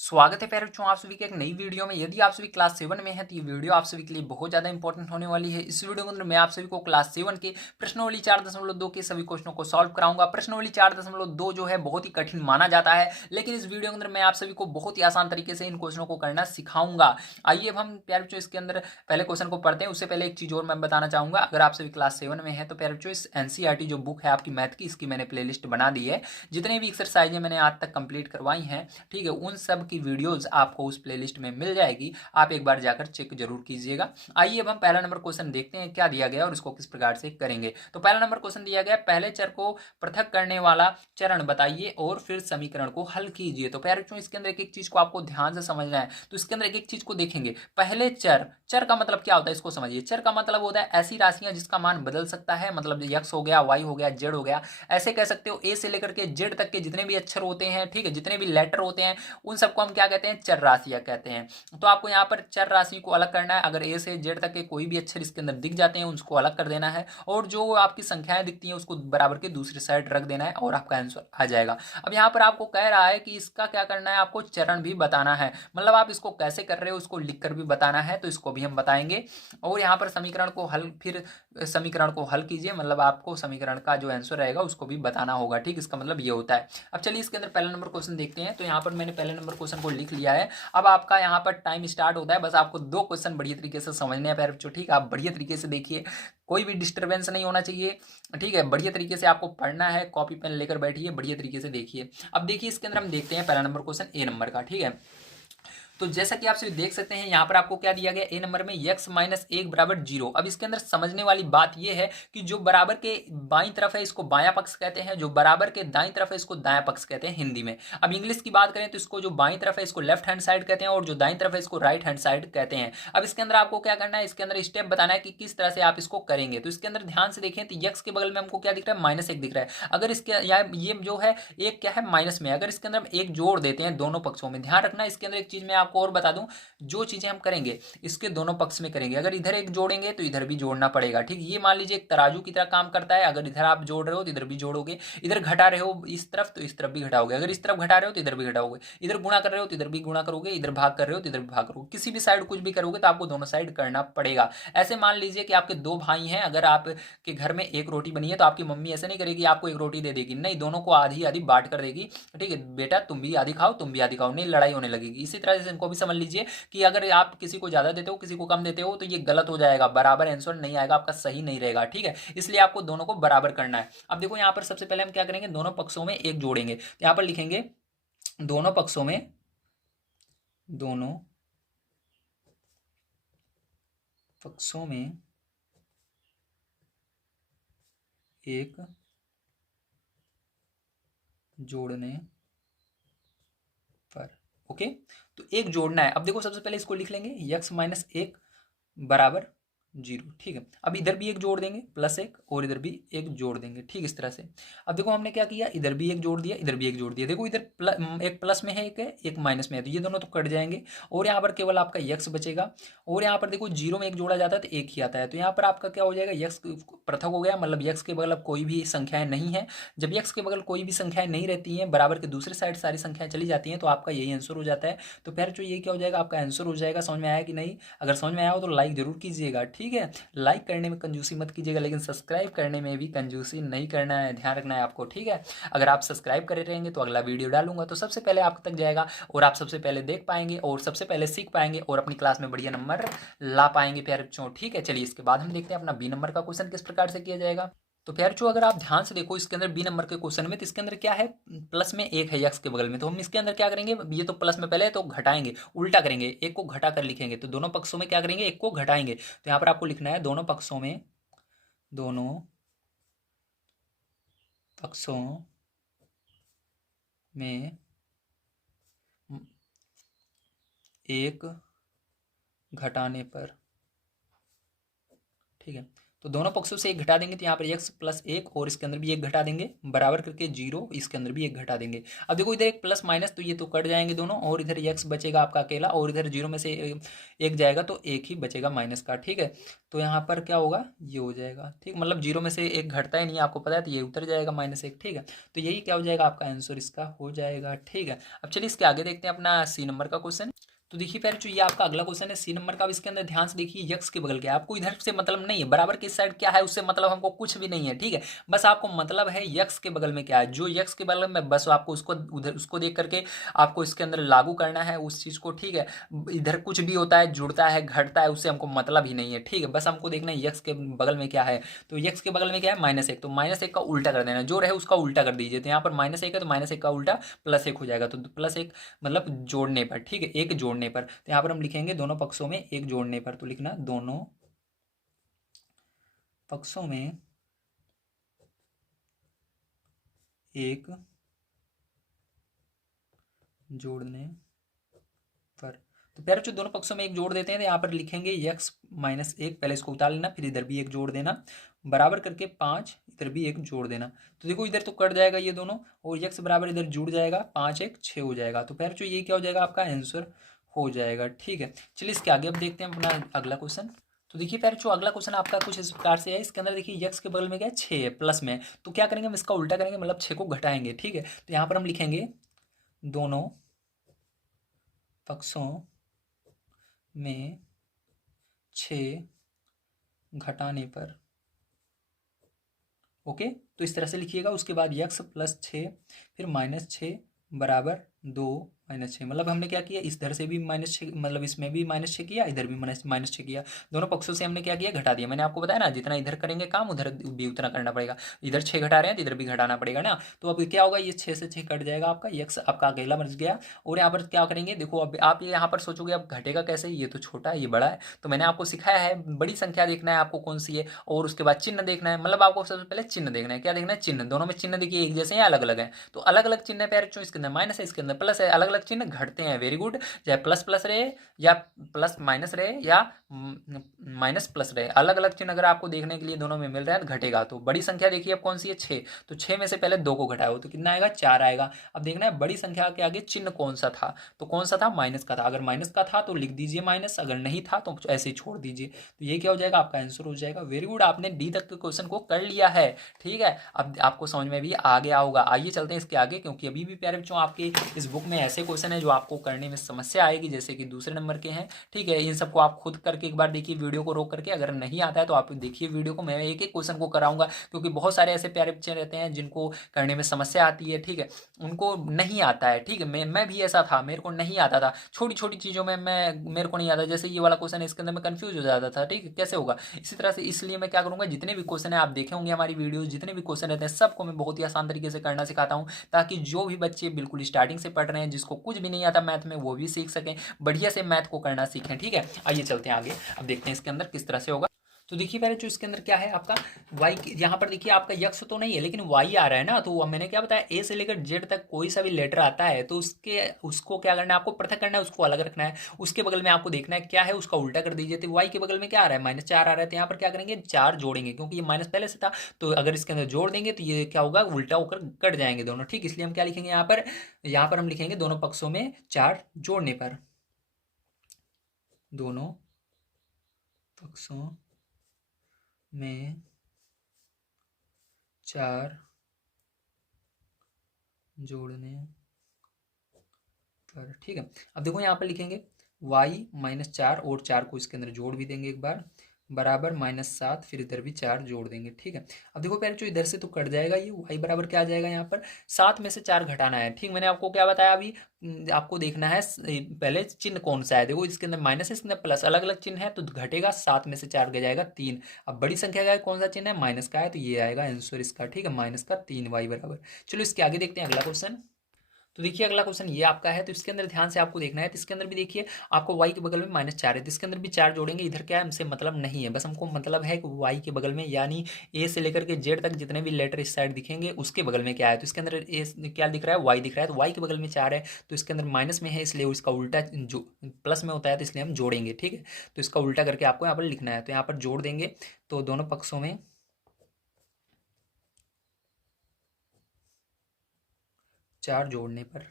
स्वागत है प्यारे बच्चों आप सभी के एक नई वीडियो में। यदि आप सभी क्लास 7 में हैं तो ये वीडियो आप सभी के लिए बहुत ज़्यादा इंपॉर्टेंट होने वाली है। इस वीडियो के अंदर मैं आप सभी को क्लास 7 के प्रश्नावली 4.2 के सभी क्वेश्चनों को सॉल्व कराऊंगा। प्रश्नावली 4.2 जो है बहुत ही कठिन माना जाता है, लेकिन इस वीडियो के अंदर मैं आप सभी को बहुत ही आसान तरीके से इन क्वेश्चनों को करना सिखाऊंगा। आइए अब हम प्यारे बच्चों इसके अंदर पहले क्वेश्चन को पढ़ते हैं। उससे पहले एक चीज़ और मैं बताना चाहूँगा, अगर आप सभी क्लास 7 में हैं तो प्यारे बच्चों इस NCERT जो बुक है आपकी मैथ की, इसकी मैंने प्ले लिस्ट बना दी है। जितने भी एक्सरसाइजें मैंने आज तक कंप्लीट करवाई हैं, ठीक है, उन सब की वीडियोस आपको उस प्लेलिस्ट में मिल जाएगी। आप एक बार जाकर चेक जरूर कीजिएगा। आइए अब हम पहला नंबर क्वेश्चन देखते हैं क्या दिया गया और इसको किस प्रकार से करेंगे। तो पहला नंबर क्वेश्चन दिया गया, पहले चर को पृथक करने वाला चरण बताइए और फिर समीकरण को हल कीजिए। तो प्यारे बच्चों इसके अंदर एक एक चीज को आपको ध्यान से समझना है। तो इसके अंदर एक एक चीज को देखेंगे। पहले चर, चर का मतलब क्या होता है इसको समझिए। चर का मतलब होता है ऐसी राशियां जिसका मान बदल सकता है, मतलब x हो गया, y हो गया, z हो गया। ऐसे कह सकते हो a से लेकर के z तक के जितने भी अक्षर होते हैं, ठीक है, जितने भी लेटर होते हैं, उन सबको हम क्या कहते हैं, चर राशियां कहते हैं। तो आपको यहाँ पर चर राशि को अलग करना है। अगर ए से जेड तक के कोई भी अक्षर इसके अंदर दिख जाते हैं उसको अलग कर देना है, और जो आपकी संख्याएं दिखती हैं उसको बराबर के दूसरी साइड रख देना है और आपका आंसर आ जाएगा। अब यहाँ पर आपको कह रहा है कि इसका क्या करना है, आपको चरण भी बताना है, मतलब आप इसको कैसे कर रहे हो उसको लिख कर भी बताना है, तो इसको भी हम बताएंगे। और यहाँ पर समीकरण को हल, फिर समीकरण को हल कीजिए, मतलब आपको समीकरण का जो आंसर रहेगा उसको भी बताना होगा, ठीक, इसका मतलब ये होता है। अब चलिए इसके अंदर पहला नंबर क्वेश्चन देखते हैं। तो यहाँ पर मैंने पहले नंबर क्वेश्चन को लिख लिया है। अब आपका यहाँ पर टाइम स्टार्ट होता है, बस आपको दो क्वेश्चन बढ़िया तरीके से समझने हैं प्यारे बच्चों, ठीक, आप बढ़िया तरीके से देखिए, कोई भी डिस्टर्बेंस नहीं होना चाहिए, ठीक है, बढ़िया तरीके से आपको पढ़ना है, कॉपी पेन लेकर बैठिए, बढ़िया तरीके से देखिए। अब देखिए इसके अंदर हम देखते हैं पहला नंबर क्वेश्चन ए नंबर का, ठीक है। तो जैसा कि आप सभी देख सकते हैं यहाँ पर आपको क्या दिया गया, ए नंबर में x माइनस 1 बराबर 0। अब इसके अंदर समझने वाली बात यह है कि जो बराबर के बाईं तरफ है इसको बायां पक्ष कहते हैं, जो बराबर के दाईं तरफ है इसको दायां पक्ष कहते हैं हिंदी में। अब इंग्लिश की बात करें तो इसको जो बाईं तरफ है इसको लेफ्ट हैंड साइड कहते हैं और जो दाईं तरफ है इसको राइट हैंड साइड कहते हैं। अब इसके अंदर आपको क्या करना है, इसके अंदर स्टेप बताना है कि किस तरह से आप इसको करेंगे। तो इसके अंदर ध्यान से देखें तो x के बगल में हमको क्या दिख रहा है, -1 दिख रहा है। अगर इसके ये जो है एक क्या है माइनस में, अगर इसके अंदर हम एक जोड़ देते हैं दोनों पक्षों में, ध्यान रखना इसके अंदर एक चीज मैं आपको और बता दूं, जो चीजें हम करेंगे इसके दोनों पक्ष में करेंगे। अगर इधर एक जोड़ेंगे तो इधर भी जोड़ना पड़ेगा, ठीक, ये मान लीजिए एक तराजू की तरह काम करता है। अगर इधर आप जोड़ रहे हो तो इधर भी जोड़ोगे, इधर घटा रहे हो इस तरफ तो इस तरफ भी घटाओगे, अगर इस तरफ घटा रहे हो तो इधर भी घटाओगे, इधर गुणा कर रहे हो तो इधर भी गुणा करोगे, इधर भाग कर रहे हो तो इधर भी भाग करोगे, किसी भी साइड कुछ भी करोगे तो आपको दोनों साइड करना पड़ेगा। ऐसे मान लीजिए कि आपके दो भाई हैं, अगर आपके घर में एक रोटी बनी है तो आपकी मम्मी ऐसे नहीं करेगी आपको एक रोटी दे देगी, नहीं, दोनों को आधी आधी बांट कर देगी, ठीक है, बेटा तुम भी आधी खाओ तुम भी आधी खाओ, नहीं लड़ाई होने लगेगी। इसी तरह से इनको भी समझ लीजिए कि अगर आप किसी को ज्यादा देते हो किसी को कम देते हो तो ये गलत हो जाएगा, बराबर आंसर नहीं आएगा, आपका सही नहीं रहेगा, ठीक है, इसलिए आपको दोनों को बराबर करना है। अब देखो यहाँ पर सबसे पहले हम क्या करेंगे, दोनों पक्षों में एक जोड़ेंगे, तो यहाँ पर लिखेंगे दोनों पक्षों में, दोनों पक्षों में एक जोड़ने पर, ओके। तो एक जोड़ना है। अब देखो सबसे पहले इसको लिख लेंगे x-1 बराबर 0, ठीक है। अब इधर भी एक जोड़ देंगे +1 और इधर भी एक जोड़ देंगे, ठीक, इस तरह से। अब देखो हमने क्या किया, इधर भी एक जोड़ दिया इधर भी एक जोड़ दिया, देखो इधर एक प्लस में है एक है एक माइनस में है, तो ये दोनों तो कट जाएंगे और यहाँ पर केवल आपका x बचेगा। और यहाँ पर देखो 0 में एक जोड़ा जाता है तो एक ही आता है, तो यहाँ पर आपका क्या हो जाएगा, x पृथक हो गया, मतलब x के बगल अब कोई भी संख्याएं नहीं है। जब x के बगल कोई भी संख्याएं नहीं रहती हैं, बराबर के दूसरे साइड सारी संख्याएं चली जाती हैं, तो आपका यही आंसर हो जाता है। तो फिर जो ये क्या हो जाएगा, आपका आंसर हो जाएगा। समझ में आया कि नहीं? अगर समझ में आया हो तो लाइक जरूर कीजिएगा, ठीक है, लाइक करने में कंजूसी मत कीजिएगा, लेकिन सब्सक्राइब करने में भी कंजूसी नहीं करना है, ध्यान रखना है आपको, ठीक है। अगर आप सब्सक्राइब करे रहेंगे तो अगला वीडियो डालूंगा तो सबसे पहले आप तक जाएगा और आप सबसे पहले देख पाएंगे और सबसे पहले सीख पाएंगे और अपनी क्लास में बढ़िया नंबर ला पाएंगे प्यारे बच्चों, ठीक है। चलिए इसके बाद हम देखते हैं अपना बी नंबर का क्वेश्चन किस प्रकार से किया जाएगा। तो प्यारे बच्चों अगर आप ध्यान से देखो इसके अंदर बी नंबर के क्वेश्चन में, तो इसके अंदर क्या है, प्लस में एक है एक्स के बगल में, तो हम इसके अंदर क्या करेंगे, ये तो प्लस में पहले तो घटाएंगे, उल्टा करेंगे, एक को घटा कर लिखेंगे, तो दोनों पक्षों में क्या करेंगे, एक को घटाएंगे। तो यहाँ पर आपको लिखना है दोनों पक्षों में, दोनों पक्षों में एक घटाने पर, ठीक है। तो दोनों पक्षों से एक घटा देंगे तो यहाँ पर x प्लस एक और इसके अंदर भी एक घटा देंगे बराबर करके 0, इसके अंदर भी एक घटा देंगे। अब देखो इधर एक प्लस माइनस तो ये तो कट जाएंगे दोनों, और इधर x बचेगा आपका अकेला, और इधर 0 में से एक जाएगा तो एक ही बचेगा माइनस का। ठीक है, तो यहाँ पर क्या होगा, ये हो जाएगा। ठीक, मतलब 0 में से एक घटता ही नहीं है, आपको पता है, तो ये उतर जाएगा -1। ठीक है, तो यही क्या हो जाएगा, आपका आंसर इसका हो जाएगा। ठीक है, अब चलिए इसके आगे देखते हैं अपना सी नंबर का क्वेश्चन। तो देखिए पहले जो ये आपका अगला क्वेश्चन है सी नंबर का, अब इसके अंदर ध्यान से देखिए यक्स के बगल क्या है, आपको इधर से मतलब नहीं है, बराबर की साइड क्या है उससे मतलब हमको कुछ भी नहीं है। ठीक है, बस आपको मतलब है यक्स के बगल में क्या है, जो यक्स के बगल में बस आपको उसको उधर उसको देख करके आपको इसके अंदर लागू करना है उस चीज़ को। ठीक है, इधर कुछ भी होता है, जुड़ता है, घटता है, उससे हमको मतलब ही नहीं है। ठीक है, बस हमको देखना है यक्स के बगल में क्या है। तो यक्स के बगल में क्या है, -1, तो -1 का उल्टा कर देना, जो रहे उसका उल्टा कर दीजिए। तो यहाँ पर -1 है तो -1 का उल्टा +1 हो जाएगा, तो +1 मतलब जोड़ने पर। ठीक है, एक जोड़ने पर, तो यहाँ पर हम लिखेंगे दोनों पक्षों में एक जोड़ने पर, तो लिखना दोनों पक्षों में एक जोड़ने पर। तो प्यारे जो दोनों पक्षों में एक जोड़ देते हैं तो यहाँ पर लिखेंगे x -1, पहले इसको उतार लेना, फिर इधर भी एक जोड़ देना बराबर करके 5, इधर भी एक जोड़ देना। तो देखो इधर तो कट जाएगा ये दोनों, और x बराबर इधर जुड़ जाएगा, 5 1 6 हो जाएगा। तो प्यारे जो ये क्या हो जाएगा, आपका आंसर हो जाएगा। ठीक है, चलिए इसके आगे अब देखते हैं अपना अगला क्वेश्चन। तो देखिए प्यारे जो अगला क्वेश्चन आपका कुछ इस प्रकार से है, इसके अंदर देखिए x के बगल में क्या है, 6 है, प्लस में, तो क्या करेंगे हम इसका उल्टा करेंगे, मतलब 6 को घटाएंगे। ठीक है, तो यहाँ पर हम लिखेंगे दोनों पक्षों में 6 घटाने पर। ओके, तो इस तरह से लिखिएगा। उसके बाद x + 6 फिर -6 बराबर 2 -6, मतलब हमने क्या किया, इस धर से भी -6, मतलब इसमें भी -6 किया, इधर भी -6 किया, दोनों पक्षों से हमने क्या किया, घटा दिया। मैंने आपको बताया ना, जितना इधर करेंगे काम उधर भी उतना करना पड़ेगा, इधर 6 घटा रहे हैं तो इधर भी घटाना पड़ेगा ना। तो अब क्या होगा, ये 6 से 6 कट जाएगा, आपका x आपका अकेला बच गया। और यहाँ पर क्या करेंगे, देखो अब आप ये यहाँ पर सोचोगे अब घटेगा कैसे, ये तो छोटा है ये बड़ा है, तो मैंने आपको सिखाया है बड़ी संख्या देखना है आपको कौन सी है, और उसके बाद चिन्ह देखना है, मतलब आपको सबसे पहले चिन्ह देखना है। क्या देखना है, चिन्ह, दोनों में चिन्ह देखिए एक जैसे हैं अलग अलग हैं, तो अलग अलग चिन्ह है प्यारे बच्चों, इसके अंदर माइनस है, इसके अंदर प्लस है, अलग अलग चिन्ह घटते हैं। वेरी गुड, चाहे प्लस प्लस रहे या प्लस माइनस रहे या माइनस प्लस रहे, अलग अलग चिन्ह अगर आपको देखने के लिए दोनों में मिल रहा है तो घटेगा। तो बड़ी संख्या देखिए अब कौन सी है, 6, तो 6 में से पहले 2 को घटाओ तो कितना आएगा, 4 आएगा। अब देखना है बड़ी संख्या के आगे चिन्ह कौन सा था, तो कौन सा था, माइनस का था, अगर माइनस का था तो लिख दीजिए माइनस, अगर नहीं था तो ऐसे ही छोड़ दीजिए। तो ये क्या हो जाएगा, आपका आंसर हो जाएगा। वेरी गुड, आपने डी तक के क्वेश्चन को कर लिया है। ठीक है, अब आपको समझ में भी आ गया होगा। आइए चलते हैं इसके आगे, क्योंकि अभी भी प्यारे बच्चों आपके इस बुक में ऐसे क्वेश्चन है जो आपको करने में समस्या आएगी, जैसे कि दूसरे नंबर के हैं। ठीक है, इन सबको आप खुद करके एक बार देखिए, वीडियो को रोक करके, अगर नहीं आता है तो आप देखिए वीडियो को, मैं एक एक क्वेश्चन को कराऊंगा, क्योंकि बहुत सारे ऐसे प्यारे बच्चे रहते हैं जिनको करने में समस्या आती है। ठीक है, उनको नहीं आता है। ठीक है, मैं भी ऐसा था, मेरे को नहीं आता था, छोटी छोटी चीज़ों में मेरे को नहीं आता, जैसे ये वाला क्वेश्चन है इसके अंदर मैं कंफ्यूज हो जाता था। ठीक है, कैसे होगा, इसी तरह से, इसलिए मैं क्या करूँगा, जितने भी क्वेश्चन है आप देखे होंगे हमारी वीडियोज, जितने भी क्वेश्चन रहते हैं सबको मैं बहुत ही आसान तरीके से करना सिखाता हूँ, ताकि जो भी बच्चे बिल्कुल स्टार्टिंग से पढ़ रहे हैं, जिसको कुछ भी नहीं आता मैथ में, वो भी सीख सकें, बढ़िया से मैथ को करना सीखें। ठीक है, आइए चलते हैं आगे, अब देखते हैं इसके अंदर किस तरह से होगा। तो देखिए पहले जो इसके अंदर क्या है आपका y, यहाँ पर देखिए आपका यक्स तो नहीं है लेकिन y आ रहा है ना, तो मैंने क्या बताया, a से लेकर z तक कोई सा भी लेटर आता है तो उसको क्या करना है, आपको पृथक करना है, उसको अलग रखना है। उसके बगल में आपको देखना है क्या है, उसका उल्टा कर दीजिए। तो y के बगल में क्या आ रहा है, -4 आ रहा है, तो यहाँ पर क्या करेंगे, 4 जोड़ेंगे, क्योंकि ये माइनस पहले से था, तो अगर इसके अंदर जोड़ देंगे तो ये क्या होगा, उल्टा होकर कट जाएंगे दोनों। ठीक, इसलिए हम क्या लिखेंगे यहाँ पर हम लिखेंगे दोनों पक्षों में 4 जोड़ने पर, दोनों पक्षों में 4 जोड़ने पर। ठीक है, अब देखो यहाँ पर लिखेंगे y -4 और 4 को इसके अंदर जोड़ भी देंगे एक बार, बराबर -7, फिर इधर भी 4 जोड़ देंगे। ठीक है, अब देखो पहले जो इधर से तो कट जाएगा, ये y बराबर क्या आ जाएगा, यहाँ पर 7 में से 4 घटाना है। ठीक, मैंने आपको क्या बताया अभी, आपको देखना है पहले चिन्ह कौन सा है। देखो इसके अंदर माइनस है, इसके अंदर प्लस, अलग अलग चिन्ह है तो घटेगा, 7 में से 4 गया जाएगा 3। अब बड़ी संख्या का कौन सा चिन्ह है, माइनस का है, तो ये आएगा आंसर इसका। ठीक है, -3 y बराबर। चलो इसके आगे देखते हैं अगला क्वेश्चन। तो देखिए अगला क्वेश्चन ये आपका है, तो इसके अंदर ध्यान से आपको देखना है। तो इसके अंदर भी देखिए आपको y के बगल में -4 है, तो इसके अंदर भी 4 जोड़ेंगे। इधर क्या है, हमसे मतलब नहीं है, बस हमको मतलब है कि y के बगल में यानी a से लेकर के z तक जितने भी लेटर इस साइड दिखेंगे उसके बगल में क्या है। तो इसके अंदर a क्या दिख रहा है, y दिख रहा है, तो y के बगल में 4 है, तो इसके अंदर माइनस में है इसलिए उसका उल्टा जो प्लस में होता है तो इसलिए हम जोड़ेंगे। ठीक है, तो इसका उल्टा करके आपको यहाँ पर लिखना है। तो यहाँ पर जोड़ देंगे, तो दोनों पक्षों में 4 जोड़ने पर,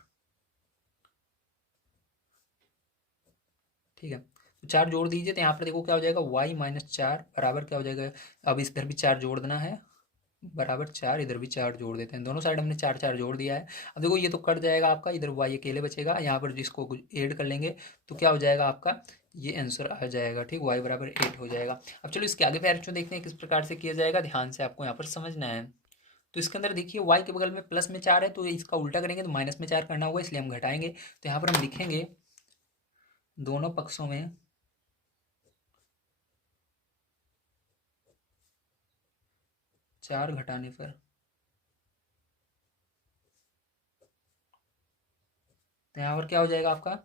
ठीक है, तो 4 जोड़ दीजिए। तो यहाँ पर देखो क्या हो जाएगा, y-4 बराबर क्या हो जाएगा, अब इधर भी 4 जोड़ देना है, बराबर 4, इधर भी 4 जोड़ देते हैं। दोनों साइड हमने 4 4 जोड़ दिया है। अब देखो ये तो कट जाएगा आपका, इधर y अकेले बचेगा, यहाँ पर जिसको ऐड कर लेंगे तो क्या हो जाएगा आपका, ये आंसर आ जाएगा। ठीक, y बराबर 8 हो जाएगा। अब चलो इसके आगे पैर देखते हैं किस प्रकार से किया जाएगा, ध्यान से आपको यहाँ पर समझना है। तो इसके अंदर देखिए y के बगल में प्लस में 4 है, तो इसका उल्टा करेंगे तो माइनस में 4 करना होगा, इसलिए हम घटाएंगे। तो यहाँ पर हम लिखेंगे दोनों पक्षों में 4 घटाने पर, तो यहाँ पर क्या हो जाएगा आपका,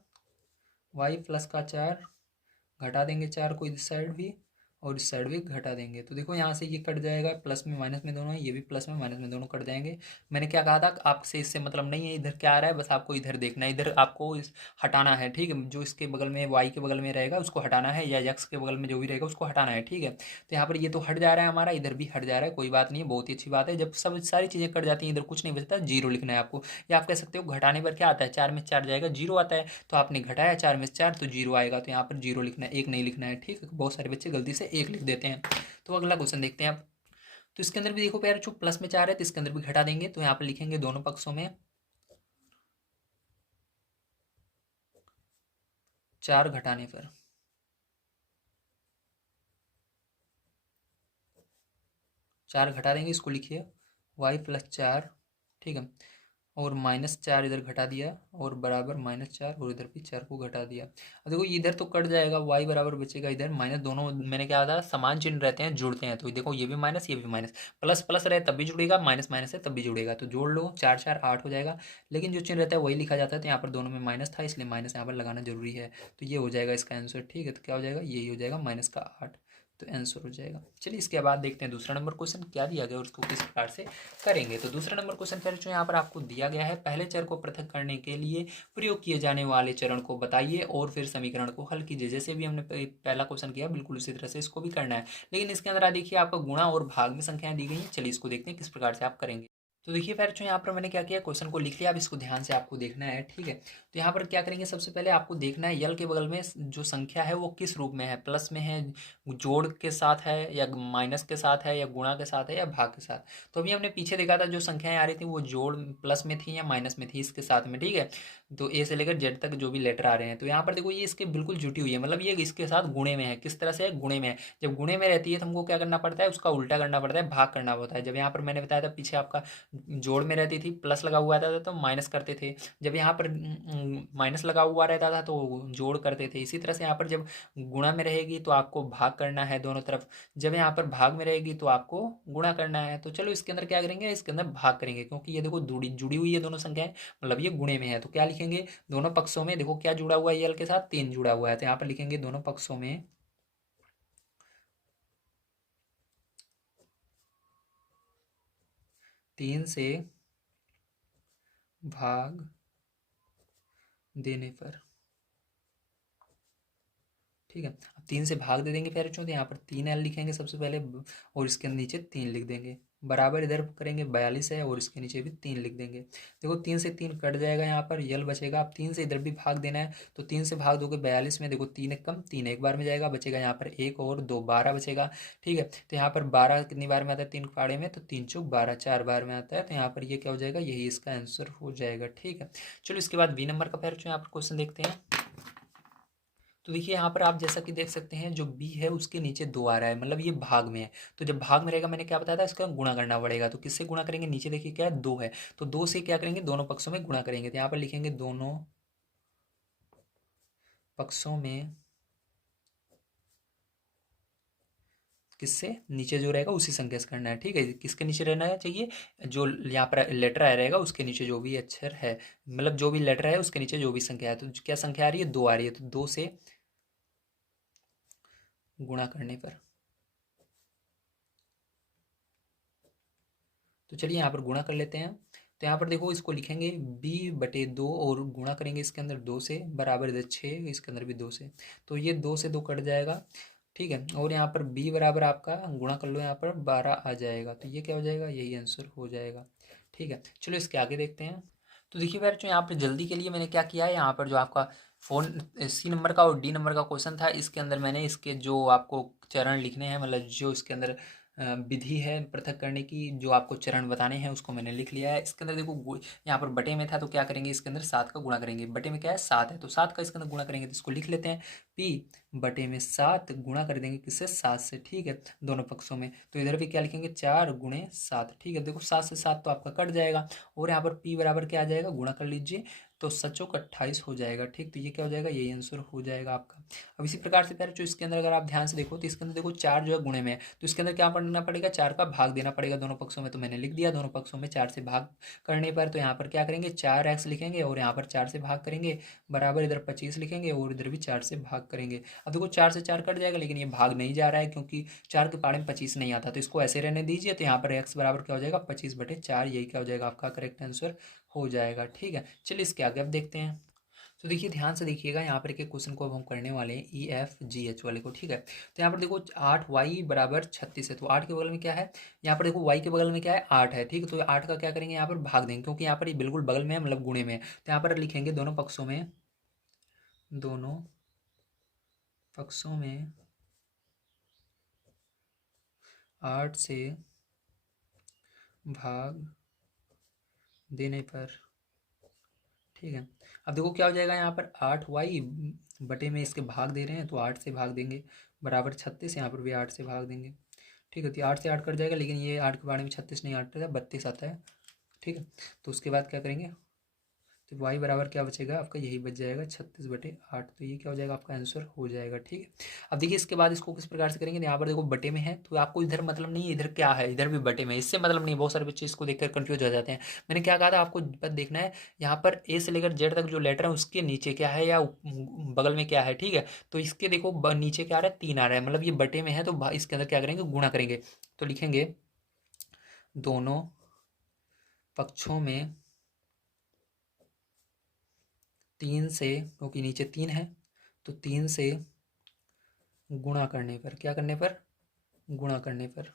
y प्लस का 4 घटा देंगे 4 को इस साइड भी और इस साइड भी घटा देंगे। तो देखो यहाँ से ये कट जाएगा, प्लस में माइनस में दोनों है, ये भी प्लस में माइनस में दोनों कट जाएंगे। मैंने क्या कहा था, आपसे इससे मतलब नहीं है, इधर क्या आ रहा है बस आपको इधर देखना है, इधर आपको हटाना है। ठीक है, जो इसके बगल में वाई के बगल में रहेगा उसको हटाना है, या यक्स के बगल में जो भी रहेगा उसको हटाना है। ठीक है, तो यहाँ पर ये तो हट जा रहा है हमारा, इधर भी हट जा रहा है, कोई बात नहीं है, बहुत ही अच्छी बात है। जब सब सारी चीज़ें कट जाती हैं, इधर कुछ नहीं बचता, जीरो लिखना है आपको। या आप कह सकते हो घटाने पर क्या आता है, 4 में 4 जाएगा, जीरो आता है, तो आपने घटाया 4 में 4 तो जीरो आएगा, तो यहाँ पर जीरो लिखना है, एक नहीं लिखना है। ठीक है, बहुत सारे बच्चे गलती से एक लिख देते हैं। तो अगला क्वेश्चन देखते हैं आप। तो इसके अंदर भी देखो प्यार, जो प्लस में 4 है तो इसके अंदर भी घटा देंगे, तो यहाँ पर लिखेंगे दोनों पक्षों में 4 घटाने पर, 4 घटा देंगे, इसको लिखिए y+4। ठीक है, और -4 इधर घटा दिया, और बराबर -4, और इधर भी 4 को घटा दिया। अब देखो इधर तो कट जाएगा, y बराबर बचेगा इधर माइनस, दोनों मैंने क्या था समान चिन्ह रहते हैं जुड़ते हैं, तो देखो ये भी माइनस ये भी माइनस, प्लस प्लस रहे तब भी जुड़ेगा, माइनस माइनस है तब भी जुड़ेगा, तो जोड़ लो, 4 4 8 हो जाएगा। लेकिन जो चिन्ह रहता है वही लिखा जाता है, तो यहाँ पर दोनों में माइनस था इसलिए माइनस यहाँ पर लगाना जरूरी है। तो ये हो जाएगा इसका आंसर। ठीक है, तो क्या हो जाएगा, यही हो जाएगा -8, तो आंसर हो जाएगा। चलिए इसके बाद देखते हैं दूसरा नंबर क्वेश्चन क्या दिया गया और उसको किस प्रकार से करेंगे। तो दूसरा नंबर क्वेश्चन फिर जो यहाँ पर आपको दिया गया है, पहले चर को पृथक करने के लिए प्रयोग किए जाने वाले चरण को बताइए और फिर समीकरण को हल कीजिए। जैसे भी हमने पहला क्वेश्चन किया बिल्कुल उसी तरह से इसको भी करना है, लेकिन इसके अंदर देखिए आपका गुणा और भाग में संख्याएं दी गई हैं। चलिए इसको देखते हैं किस प्रकार से आप करेंगे। तो देखिए फिर जो यहाँ पर मैंने क्या किया, क्वेश्चन को लिख लिया, अब इसको ध्यान से आपको देखना है। ठीक है, तो यहाँ पर क्या करेंगे, सबसे पहले आपको देखना है यल के बगल में जो संख्या है वो किस रूप में है, प्लस में है, जोड़ के साथ है, या माइनस के साथ है, या गुणा के साथ है, या भाग के साथ। तो अभी हमने पीछे देखा था जो संख्याएं आ रही थी वो जोड़ प्लस में थी या माइनस में थी इसके साथ में। ठीक है, तो ए से लेकर जेड तक जो भी लेटर आ रहे हैं, तो यहाँ पर देखो ये इसके बिल्कुल जुटी हुई है, मतलब ये इसके साथ गुणे में है। किस तरह से गुणे में है, जब गुणे में रहती है तो हमको क्या करना पड़ता है, उसका उल्टा करना पड़ता है, भाग करना होता है। जब यहाँ पर मैंने बताया था पीछे आपका जोड़ में रहती थी प्लस लगा हुआ था तो माइनस करते थे, जब यहाँ पर माइनस लगा हुआ रहता था तो जोड़ करते थे। इसी तरह से यहाँ पर जब गुणा में रहेगी तो आपको भाग करना है दोनों तरफ, जब यहाँ पर भाग में रहेगी तो आपको गुणा करना है। तो चलो इसके अंदर क्या करेंगे, इसके अंदर भाग करेंगे, क्योंकि ये देखो जुड़ी जुड़ी हुई है दोनों संख्याएं, मतलब ये गुणे में है। तो क्या लिखेंगे, दोनों पक्षों में देखो क्या जुड़ा हुआ है, यल के साथ 3 जुड़ा हुआ है, तो यहाँ पर लिखेंगे दोनों पक्षों में 3 से भाग देने पर। ठीक है, अब 3 से भाग दे देंगे फिर तो यहाँ पर 3 l लिखेंगे सबसे पहले, और इसके नीचे 3 लिख देंगे, बराबर इधर करेंगे 42 है और इसके नीचे भी 3 लिख देंगे। देखो 3 से 3 कट जाएगा, यहाँ पर यल बचेगा। अब 3 से इधर भी भाग देना है, तो 3 से भाग दोगे 42 में, देखो 3 एक कम 3 एक बार में जाएगा, बचेगा यहाँ पर 1 और 2 12 बचेगा। ठीक है, तो यहाँ पर 12 कितनी बार में आता है, 3 पाड़े में, तो 3 चौक 12 4 बार में आता है, तो यहाँ पर ये क्या हो जाएगा, यही इसका आंसर हो जाएगा। ठीक है, चलो इसके बाद बी नंबर का फिर यहाँ पर क्वेश्चन देखते हैं। तो देखिए यहाँ पर आप जैसा कि देख सकते हैं जो बी है उसके नीचे 2 आ रहा है, मतलब ये भाग में है। तो जब भाग में रहेगा मैंने क्या बताया था, इसका गुणा करना पड़ेगा। तो किससे गुणा करेंगे, नीचे देखिए क्या है 2 है, तो 2 से क्या करेंगे, दोनों पक्षों में गुणा करेंगे। तो यहाँ पर लिखेंगे दोनों पक्षों में किससे, नीचे जो रहेगा उसी संख्या से करना है, ठीक है। किसके नीचे रहना चाहिए, जो यहाँ पर लेटर आया रहेगा उसके नीचे जो भी अक्षर है, मतलब जो भी लेटर है उसके नीचे जो भी संख्या है। तो क्या संख्या आ रही है, 2 आ रही है, तो 2 से गुणा करने पर, तो चलिए यहाँ पर गुणा कर लेते हैं। तो यहाँ पर देखो इसको लिखेंगे b/2 और गुणा करेंगे इसके अंदर 2 से, बराबर इधर 6, इसके अंदर भी 2 से, तो ये 2 से 2 कट जाएगा, ठीक है। और यहाँ पर b बराबर आपका गुणा कर लो, यहाँ पर 12 आ जाएगा, तो ये क्या हो जाएगा, यही आंसर हो जाएगा, ठीक है। चलो इसके आगे देखते हैं। तो देखिए यार, जो यहाँ पर जल्दी के लिए मैंने क्या किया है, यहाँ पर जो आपका फोन सी नंबर का और डी नंबर का क्वेश्चन था, इसके अंदर मैंने इसके जो आपको चरण लिखने हैं, मतलब जो इसके अंदर विधि है पृथक करने की, जो आपको चरण बताने हैं उसको मैंने लिख लिया है। इसके अंदर देखो यहाँ पर बटे में था, तो क्या करेंगे, इसके अंदर 7 का गुणा करेंगे, बटे में क्या है 7 है, तो 7 का इसके अंदर गुणा करेंगे, तो इसको लिख लेते हैं p/7 गुणा कर देंगे किससे, 7 से, ठीक है, दोनों पक्षों में। तो इधर भी क्या लिखेंगे, 4x7, ठीक है। देखो 7 से 7 तो आपका कट जाएगा, और यहाँ पर p बराबर क्या आ जाएगा, गुणा कर लीजिए, तो 7×4 = 28 हो जाएगा, ठीक। तो ये क्या हो जाएगा, यही आंसर हो जाएगा आपका। अब इसी प्रकार से प्यारे जो इसके अंदर अगर आप ध्यान से देखो, तो इसके अंदर देखो 4 जो है गुणे में है, तो इसके अंदर क्या पढ़ना पड़ेगा, 4 का भाग देना पड़ेगा दोनों पक्षों में, तो मैंने लिख दिया दोनों पक्षों में 4 से भाग करने पर। तो यहाँ पर क्या करेंगे, 4x लिखेंगे और यहाँ पर 4 से भाग करेंगे, बराबर इधर 25 लिखेंगे और इधर भी 4 से भाग करेंगे। अब देखो 4 से 4 कट जाएगा, लेकिन ये भाग नहीं जा रहा है क्योंकि 4 के पाड़े में 25 नहीं आता, तो इसको ऐसे रहने दीजिए। तो यहाँ पर x बराबर क्या हो जाएगा, 25/4, यही क्या हो जाएगा, आपका करेक्ट आंसर हो जाएगा, ठीक है। चलिए इसके आगे अब देखते हैं। तो देखिए ध्यान से देखिएगा, यहाँ पर एक एक क्वेश्चन को अब हम करने वाले हैं EFGH वाले को, ठीक है। तो यहाँ पर देखो 8y = 36 है, तो 8 के बगल में क्या है, यहाँ पर देखो y के बगल में क्या है, 8 है, ठीक है। तो 8 का क्या करेंगे, यहाँ पर भाग देंगे, क्योंकि यहाँ पर ये बिल्कुल बगल में है, मतलब गुणे में है। तो यहाँ पर लिखेंगे दोनों पक्षों में, दोनों पक्षों में 8 से भाग देने पर, ठीक है। अब देखो क्या हो जाएगा, यहाँ पर 8y बटे में इसके भाग दे रहे हैं, तो 8 से भाग देंगे, बराबर 36, यहाँ पर भी 8 से भाग देंगे, ठीक है। तो 8 से 8 कट जाएगा, लेकिन ये 8 के बारे में 36 नहीं आता है, 32 आता है, ठीक है। तो उसके बाद क्या करेंगे, तो y बराबर क्या बचेगा आपका, यही बच जाएगा 36/8, तो ये क्या हो जाएगा, आपका आंसर हो जाएगा, ठीक है। अब देखिए इसके बाद इसको किस प्रकार से करेंगे, यहाँ पर देखो बटे में है, तो आपको इधर मतलब नहीं, इधर क्या है, इधर भी बटे में, इससे मतलब नहीं, बहुत सारे बच्चे इसको देखकर कंफ्यूज हो जाते हैं। मैंने क्या कहा था आपको, बस देखना है यहाँ पर ए से लेकर जेड तक जो लेटर है उसके नीचे क्या है या बगल में क्या है, ठीक है। तो इसके देखो नीचे क्या आ रहा है, 3 आ रहा है, मतलब ये बटे में है, तो इसके अंदर क्या करेंगे, गुणा करेंगे। तो लिखेंगे दोनों पक्षों में 3 से, क्योंकि नीचे 3 है, तो 3 से गुणा करने पर, क्या करने पर, गुणा करने पर,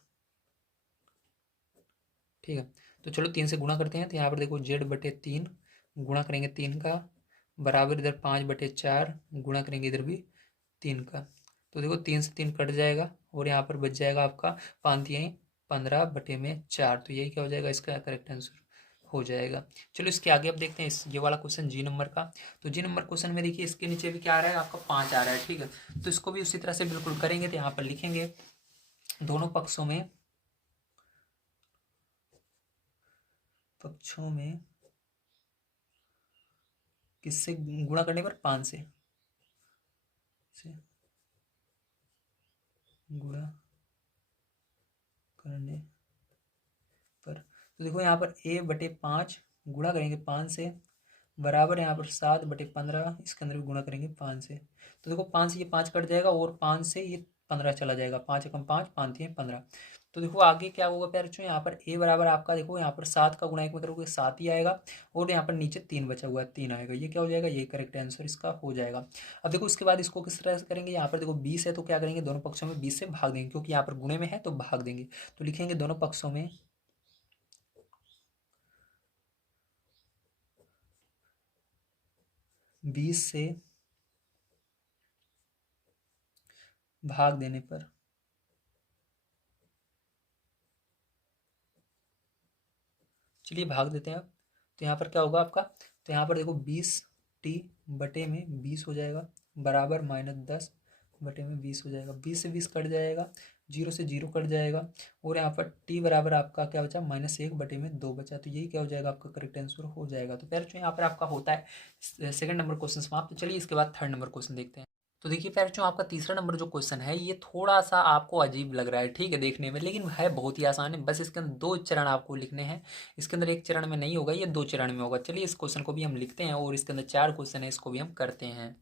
ठीक है। तो चलो 3 से गुणा करते हैं, तो यहाँ पर देखो z/3 गुणा करेंगे 3 का, बराबर इधर 5/4 गुणा करेंगे इधर भी 3 का। तो देखो 3 से 3 कट जाएगा, और यहाँ पर बच जाएगा आपका 5×3 = 15/4, तो यही क्या हो जाएगा, इसका करेक्ट आंसर हो जाएगा। चलो इसके आगे अब देखते हैं ये वाला क्वेश्चन जी नंबर का। तो जी नंबर क्वेश्चन में देखिए इसके नीचे भी क्या आ रहा है, आपका 5 आ रहा है, ठीक है। तो इसको भी उसी तरह से बिल्कुल करेंगे, तो यहाँ पर लिखेंगे दोनों पक्षों में, पक्षों में किससे गुणा करने पर, 5 से गुणा करने पर। तो देखो यहाँ पर a/5 गुणा करेंगे 5 से, बराबर यहाँ पर 7/15, इसके अंदर भी गुणा करेंगे 5 से। तो देखो 5 से ये 5 कट जाएगा, और 5 से ये 15 चला जाएगा, 5×5 5×3 = 15। तो देखो आगे क्या होगा प्यारे बच्चों, यहाँ पर a बराबर आपका देखो यहाँ पर 7 का गुणा 1 में करोगे 7 ही आएगा, और यहाँ पर नीचे 3 बचा हुआ है, 3 आएगा, ये क्या हो जाएगा, ये करेक्ट आंसर इसका हो जाएगा। अब देखो उसके बाद इसको किस तरह से करेंगे, यहाँ पर देखो 20 है, तो क्या करेंगे, दोनों पक्षों में 20 से भाग देंगे, क्योंकि यहाँ पर गुणे में है तो भाग देंगे। तो लिखेंगे दोनों पक्षों में 20 से भाग देने पर, चलिए भाग देते हैं अब। तो यहाँ पर क्या होगा आपका, तो यहाँ पर देखो 20t/20 हो जाएगा, बराबर -10/20 हो जाएगा, 20 से 20 कट जाएगा, 0 से 0 कट जाएगा, और यहाँ पर t बराबर आपका क्या बचा, -1/2 बचा, तो यही क्या हो जाएगा, आपका करेक्ट आंसर हो जाएगा। तो प्यारे यहाँ पर आपका होता है सेकंड नंबर क्वेश्चन समाप्त। तो चलिए इसके बाद थर्ड नंबर क्वेश्चन देखते हैं। तो देखिए प्यारे, आपका तीसरा नंबर जो क्वेश्चन है ये थोड़ा सा आपको अजीब लग रहा है, ठीक है, देखने में, लेकिन है बहुत ही आसान है। बस इसके अंदर दो चरण आपको लिखने हैं। इसके अंदर एक चरण में नहीं होगा, ये दो चरण में होगा। चलिए इस क्वेश्चन को भी हम लिखते हैं और इसके अंदर चार क्वेश्चन है, इसको भी हम करते हैं।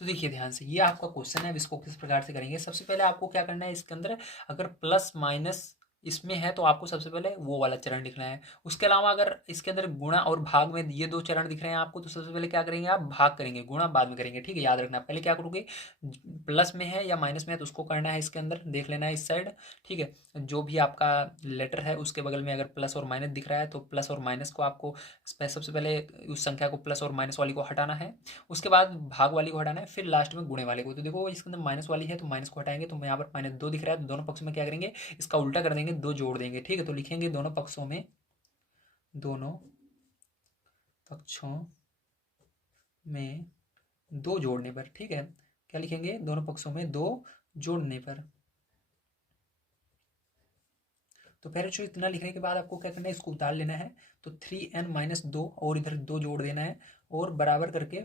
तो देखिए ध्यान से, ये आपका क्वेश्चन है। अब इसको किस प्रकार से करेंगे, सबसे पहले आपको क्या करना है, इसके अंदर अगर प्लस माइनस इसमें है तो आपको सबसे पहले वो वाला चरण लिखना है। उसके अलावा अगर इसके अंदर गुणा और भाग में ये दो चरण दिख रहे हैं आपको, तो सबसे पहले क्या करेंगे, आप भाग करेंगे, गुणा बाद में करेंगे, ठीक है, याद रखना। पहले क्या करोगे, प्लस में है या माइनस में है तो उसको करना है, इसके अंदर देख लेना है इस साइड, ठीक है। जो भी आपका लेटर है उसके बगल में अगर प्लस और माइनस दिख रहा है तो प्लस और माइनस को आपको सबसे पहले उस संख्या को प्लस और माइनस वाली को हटाना है। उसके बाद भाग वाली को हटाना है, फिर लास्ट में गुणे वाले को। तो देखो इसके अंदर माइनस वाली है तो माइनस को हटाएंगे, तो यहाँ पर माइनस दो दिख रहा है, तो दोनों पक्षों में क्या करेंगे, इसका उल्टा कर देंगे, दो जोड़ देंगे, ठीक है। तो लिखेंगे दोनों पक्षों में दो जोड़ने पर, ठीक है, क्या लिखेंगे, दोनों पक्षों में दो जोड़ने पर। तो पहले जो इतना लिखने के बाद आपको क्या करना है, इसको उतार लेना है। तो 3n-2 और इधर दो जोड़ देना है, और बराबर करके